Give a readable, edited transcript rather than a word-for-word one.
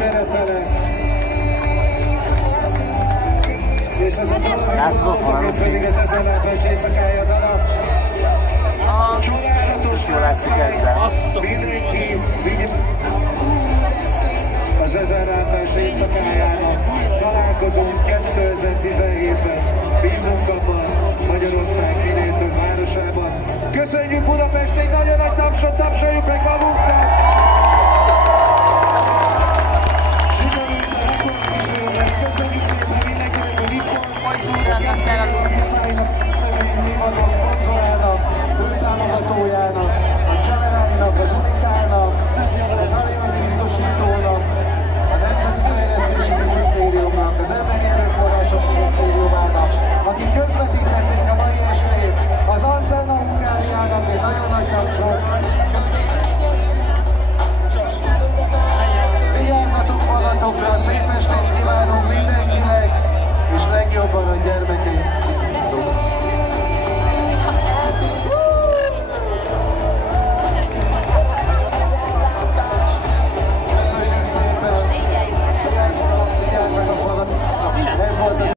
ismeretele. És az a dolog, pedig az ezellápás éjszakája darab. Csodálatos mindenki az ezellápás éjszakájának. Találkozunk 2017-ben. Bízunk abban, Magyarország minél több városában. Köszönjük Budapestig, nagyon nagy tapsot, tapsoljuk meg magunk!